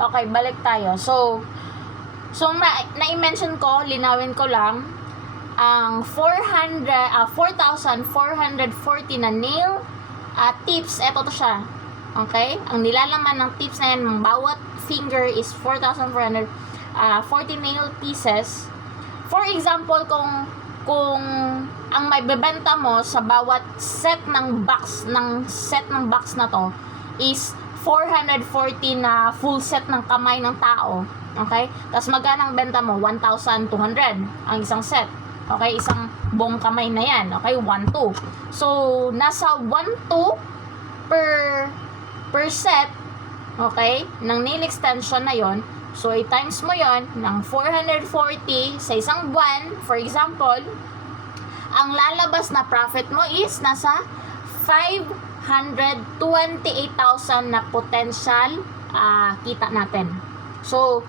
Okay, balik tayo. So na-mention ko, linawin ko lang, ang 4,440 na nail tips, eto to siya. Okay? Ang nilalaman ng tips na yan, bawat finger is 4,440 nail pieces. For example, kung ang may bebenta mo sa bawat set ng box na to is 440 na full set ng kamay ng tao. Okay? Tapos magkano ang benta mo? 1,200 ang isang set. Okay? Isang buong kamay na yan. Okay? 1,2. So, nasa 1,2 per set, okay, ng nail extension na yon. So, i-times mo yon ng 440 sa isang buwan. For example, ang lalabas na profit mo is nasa 528,000 na potential kita natin. So,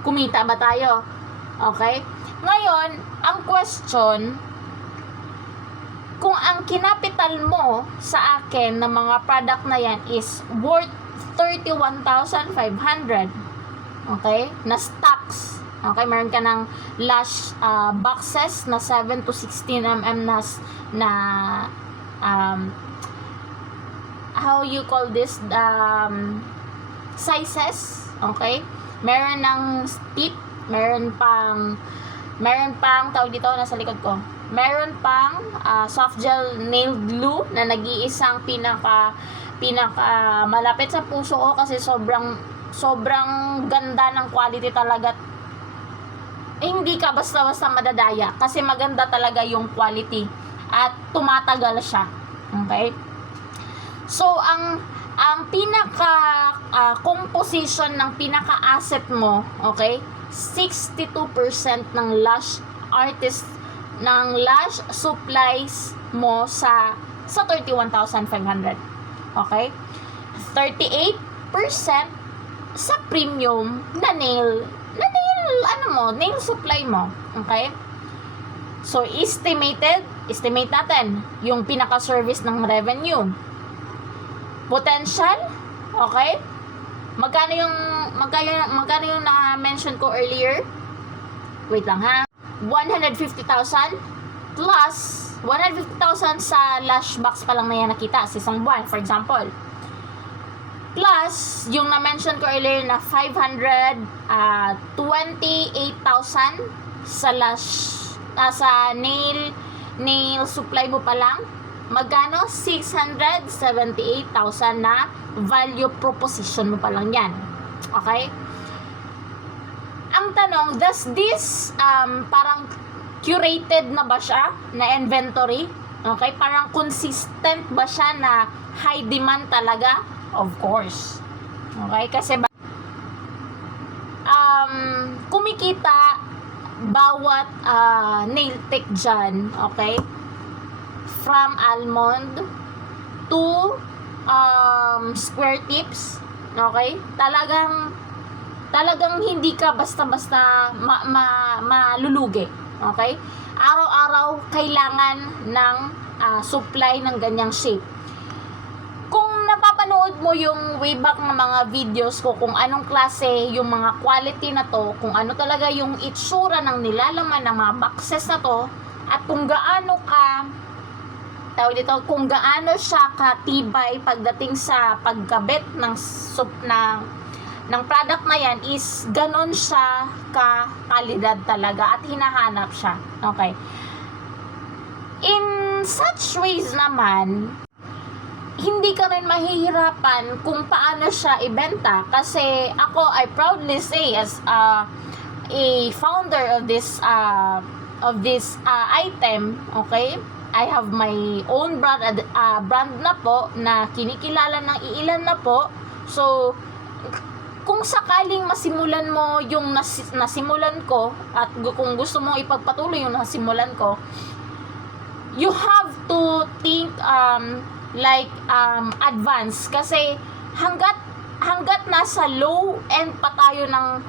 kumita ba tayo? Okay? Ngayon, ang question, kung ang kinapital mo sa akin ng mga product na yan is worth 31,500, okay, na stocks, okay, meron ka ng lash boxes na 7 to 16 mm na how you call this, sizes, okay, meron ng tip, meron pang tawag dito, nasa likod ko, meron pang soft gel nail glue na nag-iisang pinaka malapit sa puso ko kasi sobrang ganda ng quality talaga. Hindi ka basta-basta madadaya kasi maganda talaga yung quality at tumatagal siya. Okay? So, ang pinaka composition ng pinaka asset mo, okay, 62% ng lash supplies mo sa 31,500. Okay? 38% sa premium na nail supply mo. Okay? So, estimate natin yung pinaka-service ng revenue. Potential, okay? Magkano yung na-mention ko earlier? Wait lang ha. 150,000 plus 150,000 sa lash box pa lang na yan nakita sa isang buwan, for example. Plus, yung na-mention ko earlier na 528,000 sa sa nail supply mo pa lang. Magkano? 678,000 na value proposition mo pa lang yan. Okay? Ang tanong, does this parang curated na ba siya na inventory? Okay? Parang consistent ba siya na high demand talaga? Of course. Okay? Kasi kumikita bawat nail tech dyan, okay? From almond to square tips, okay? Talagang hindi ka basta-basta malulugi, okay? Araw-araw kailangan ng supply ng ganyang shape. Kung napapanood mo yung way back ng mga videos ko kung anong klase yung mga quality na to, kung ano talaga yung itsura ng nilalaman ng mga boxes na to, at kung gaano siya katibay pagdating sa pagkabit ng product na yan, is ganon siya kalidad talaga at hinahanap siya. Okay. In such ways naman, hindi ka rin mahihirapan kung paano siya ibenta, kasi ako, I proudly say as a founder of this item, okay, I have my own brand na po na kinikilala ng iilan na po. So, kung sakaling masimulan mo yung nasimulan ko, at kung gusto mong ipagpatuloy yung nasimulan ko, you have to think advance, kasi hanggat nasa low end pa tayo ng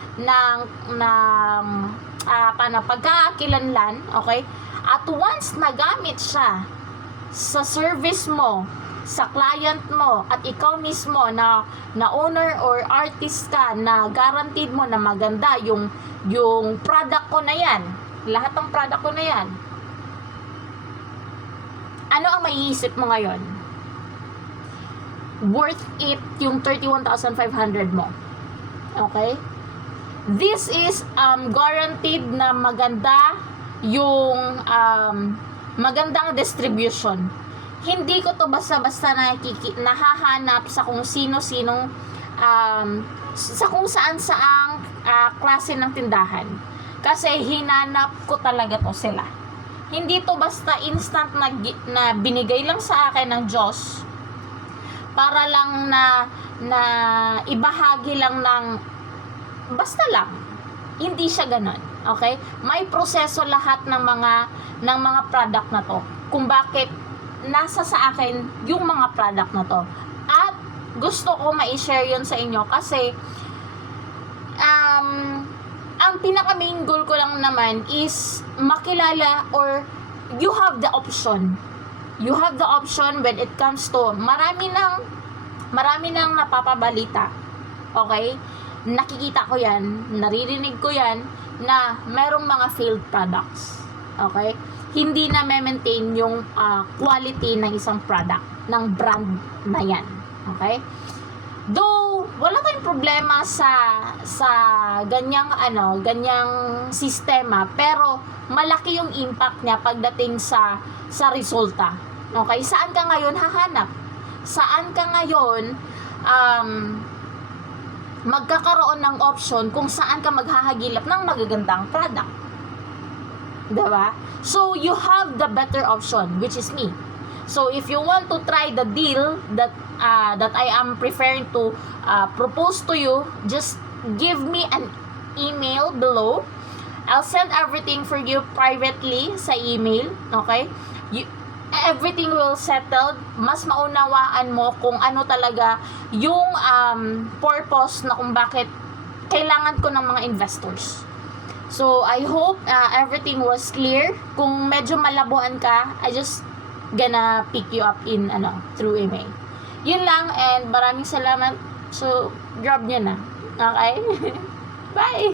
pagkakakilanlan, okay, at once nagamit siya sa service mo, sa client mo at ikaw mismo na owner or artist ka na guaranteed mo na maganda yung product ko na yan, lahat ng product ko na yan, ano ang maiisip mo ngayon? Worth it yung 31,500 mo. Okay? This is guaranteed na maganda yung magandang distribution. Hindi ko to basta-basta nahahanap sa kung sino-sinong sa kung saan-saang klase ng tindahan. Kasi hinanap ko talaga to sila. Hindi to basta instant na binigay lang sa akin ng Diyos para lang na ibahagi lang ng basta lang. Hindi siya ganon. Okay? May proseso lahat ng mga product na to. Kung bakit nasa sa akin yung mga product na to. At gusto ko ma-share yun sa inyo kasi ang pinaka main goal ko lang naman is makilala or you have the option. You have the option when it comes to marami nang napapabalita. Okay? Nakikita ko yan, naririnig ko yan na merong mga failed products. Okay? Hindi na maintain yung quality ng isang product ng brand na yan. Okay? Though wala tayong problema sa ganyang sistema, pero malaki yung impact niya pagdating sa resulta. Okay? Saan ka ngayon hahanap? Saan ka ngayon magkakaroon ng option kung saan ka maghahagilap ng magagandang product? Diba? So, you have the better option, which is me. So, if you want to try the deal that I am preferring to propose to you, just give me an email below. I'll send everything for you privately sa email. Okay? Everything will settled. Mas maunawaan mo kung ano talaga yung purpose na kung bakit kailangan ko ng mga investors. So, I hope everything was clear. Kung medyo malabuan ka, I just gonna pick you up in through email. Yun lang, and maraming salamat. So, grab nyo na. Okay? Bye!